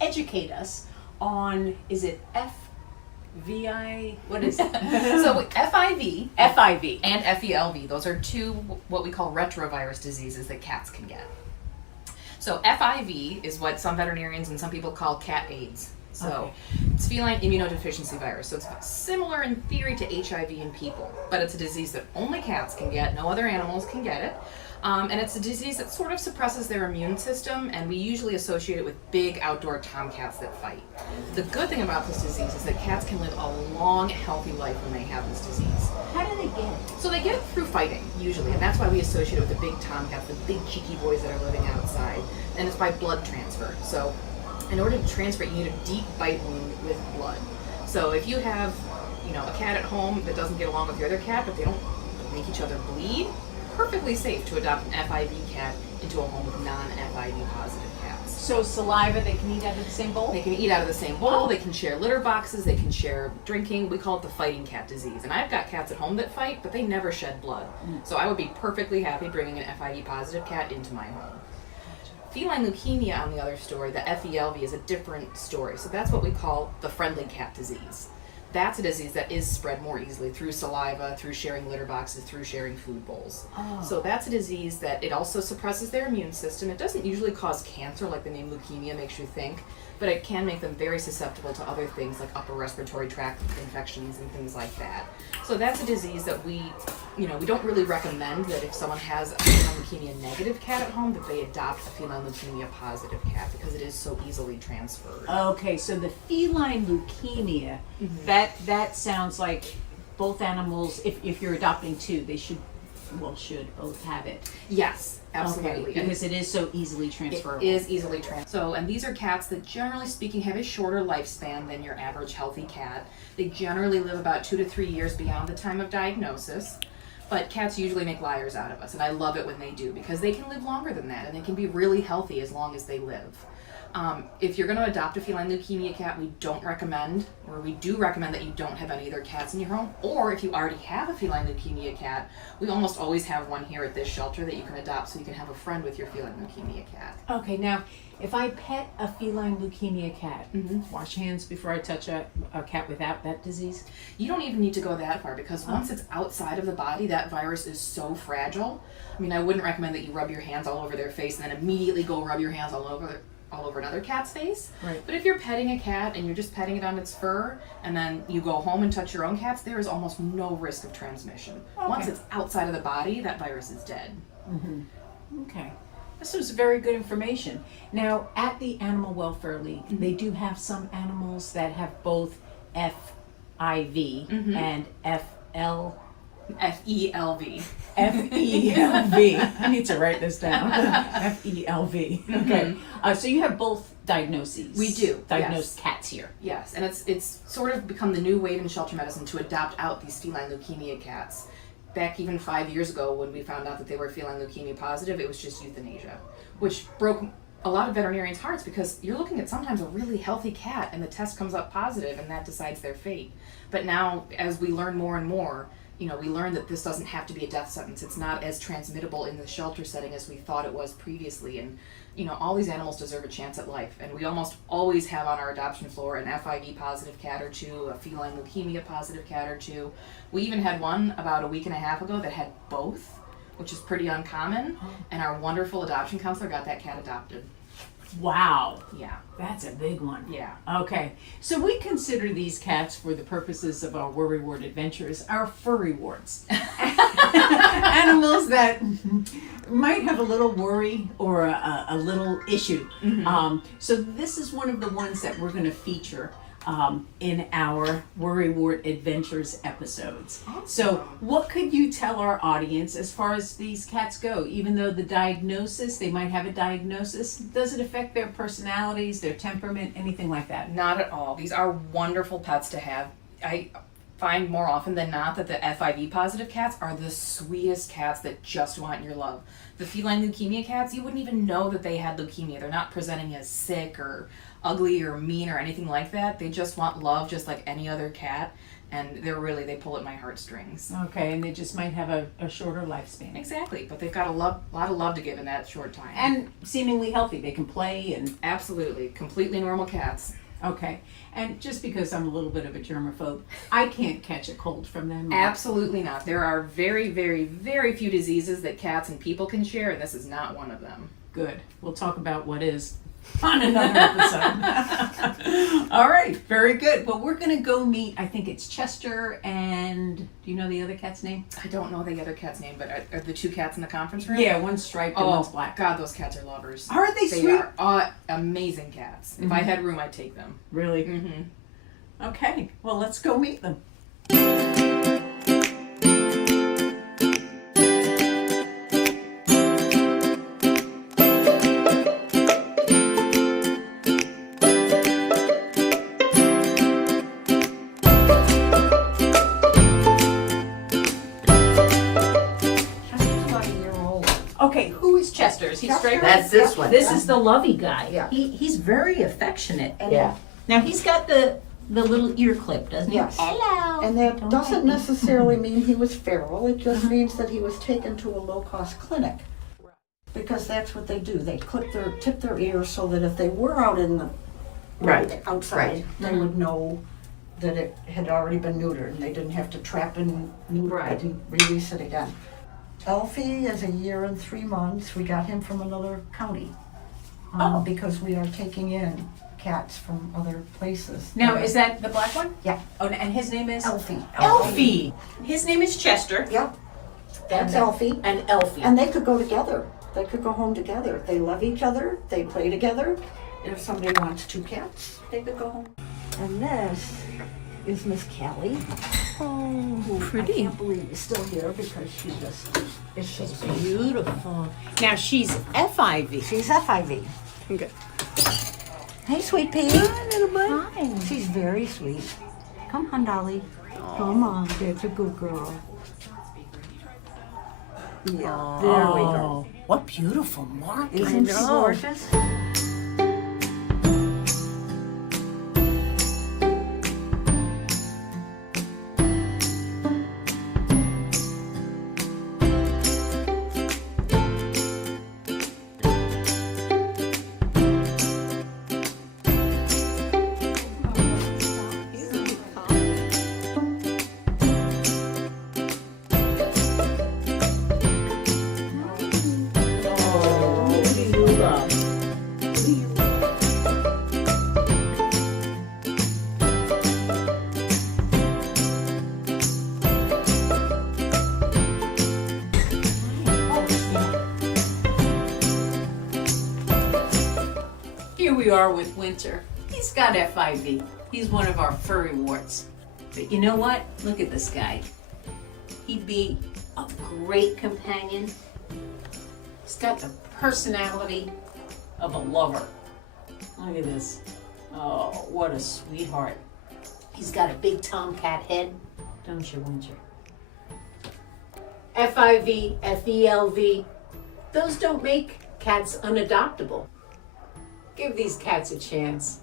educate us on, is it FVI, what is it? So FIV FIV. and FELV, those are two what we call retrovirus diseases that cats can get. So FIV is what some veterinarians and some people call cat AIDS. So it's feline immunodeficiency virus. So it's similar in theory to HIV in people, but it's a disease that only cats can get. No other animals can get it. And it's a disease that sort of suppresses their immune system, and we usually associate it with big outdoor tomcats that fight. The good thing about this disease is that cats can live a long, healthy life when they have this disease. How do they get it? So they get it through fighting, usually, and that's why we associate it with the big tomcats, the big cheeky boys that are living outside. And it's by blood transfer. So in order to transfer it, you need a deep bite wound with blood. So if you have, a cat at home that doesn't get along with your other cat, but they don't make each other bleed, perfectly safe to adopt an FIV cat into a home with non-FIV positive cats. So saliva, they can eat out of the same bowl? They can eat out of the same bowl, they can share litter boxes, they can share drinking. We call it the fighting cat disease. And I've got cats at home that fight, but they never shed blood. So I would be perfectly happy bringing an FIV positive cat into my home. Feline leukemia, on the other story, the FELV, is a different story. So that's what we call the friendly cat disease. That's a disease that is spread more easily through saliva, through sharing litter boxes, through sharing food bowls. So that's a disease that it also suppresses their immune system. It doesn't usually cause cancer like the name leukemia makes you think, but it can make them very susceptible to other things like upper respiratory tract infections and things like that. So that's a disease that we don't really recommend that if someone has a feline leukemia negative cat at home that they adopt a feline leukemia positive cat because it is so easily transferred. Okay, so the feline leukemia, that sounds like both animals, if you're adopting two, they should both have it. Yes, absolutely. Okay, because it is so easily transferable. It is easily transferable. So, and these are cats that generally speaking have a shorter lifespan than your average healthy cat. They generally live about 2 to 3 years beyond the time of diagnosis. But cats usually make liars out of us, and I love it when they do because they can live longer than that, and they can be really healthy as long as they live. If you're going to adopt a feline leukemia cat, we do recommend that you don't have any other cats in your home, or if you already have a feline leukemia cat, we almost always have one here at this shelter that you can adopt so you can have a friend with your feline leukemia cat. Okay, now, if I pet a feline leukemia cat, wash hands before I touch a cat without that disease? You don't even need to go that far because once it's outside of the body, that virus is so fragile. I mean, I wouldn't recommend that you rub your hands all over their face and then immediately go rub your hands all over another cat's face. Right. But if you're petting a cat and you're just petting it on its fur and then you go home and touch your own cats, there is almost no risk of transmission. Okay. Once it's outside of the body, that virus is dead. Okay. This was very good information. Now, at the Animal Welfare League, they do have some animals that have both FIV and FELV. FELV. FELV. I need to write this down. FELV. Okay. So you have both diagnoses. We do. Diagnosed cats here. Yes, and it's sort of become the new wave in shelter medicine to adopt out these feline leukemia cats. Back even 5 years ago when we found out that they were feline leukemia positive, it was just euthanasia, which broke a lot of veterinarians' hearts because you're looking at sometimes a really healthy cat and the test comes up positive and that decides their fate. But now, as we learn more and more, we learn that this doesn't have to be a death sentence. It's not as transmittable in the shelter setting as we thought it was previously. And, all these animals deserve a chance at life. And we almost always have on our adoption floor an FIV positive cat or two, a feline leukemia positive cat or two. We even had one about a week and a half ago that had both, which is pretty uncommon. And our wonderful adoption counselor got that cat adopted. Wow. Yeah. That's a big one. Yeah. Okay. So we consider these cats, for the purposes of our Worry Ward adventures, our furry wards. Animals that might have a little worry or a little issue. So this is one of the ones that we're going to feature in our Worry Ward Adventures episodes. Awesome. So what could you tell our audience as far as these cats go? Even though the diagnosis, they might have a diagnosis, does it affect their personalities, their temperament, anything like that? Not at all. These are wonderful pets to have. I find more often than not that the FIV positive cats are the sweetest cats that just want your love. The feline leukemia cats, you wouldn't even know that they had leukemia. They're not presenting as sick or ugly or mean or anything like that. They just want love just like any other cat. and they pull at my heartstrings. Okay, and they just might have a shorter lifespan. Exactly, but they've got a lot of love to give in that short time. And seemingly healthy. They can play and... Absolutely, completely normal cats. Okay, and just because I'm a little bit of a germaphobe, I can't catch a cold from them. Absolutely not. There are very, very, very few diseases that cats and people can share, and this is not one of them. Good. We'll talk about what is on another episode. All right, very good. Well, we're going to go meet, I think it's Chester and, do you know the other cat's name? I don't know the other cat's name, but are the 2 cats in the conference room? Yeah, one's striped and one's black. God, those cats are lovers. Aren't they They sweet? are amazing cats. If I had room, I'd take them. Really? Mm-hmm. Okay, well, let's go meet them. Okay, who is Chester? Is he straight? That's this one. This is the lovey guy. Yeah. He's very affectionate. And Yeah. Now he's got the little ear clip, doesn't he? Yes. Hello. And that Don't doesn't bite me. necessarily mean he was feral, it just means that he was taken to a low-cost clinic. Because that's what they do, they tip their ears so that if they were out in the Right. outside, they would know that it had already been neutered and they didn't have to trap and neuter it and release it again. Elfie is 1 year and 3 months. We got him from another county because we are taking in cats from other places. Now, is that the black one? Yeah. Oh, and his name is? Elfie. Elfie. His name is Chester. Yep. That's Elfie. And Elfie. And they could go together. They could go home together. They love each other. They play together. If somebody wants 2 cats, they could go home. And this is Miss Callie. Oh, pretty. I can't believe you're still here because she just is so sweet. Beautiful. Now, she's FIV. She's FIV. Okay. Hey, sweet pea. Hi, little bud. Hi. She's very sweet. Come on, Dolly. Come on, that's a good girl. Yeah, there we go. What beautiful markings. Isn't she gorgeous? Here we are with Winter. He's got FIV. He's one of our furry warts. But you know what? Look at this guy. He'd be a great companion. He's got the personality of a lover. Look at this. Oh, what a sweetheart. He's got a big tomcat head, don't you, Winter? FIV, FELV, those don't make cats unadoptable. Give these cats a chance.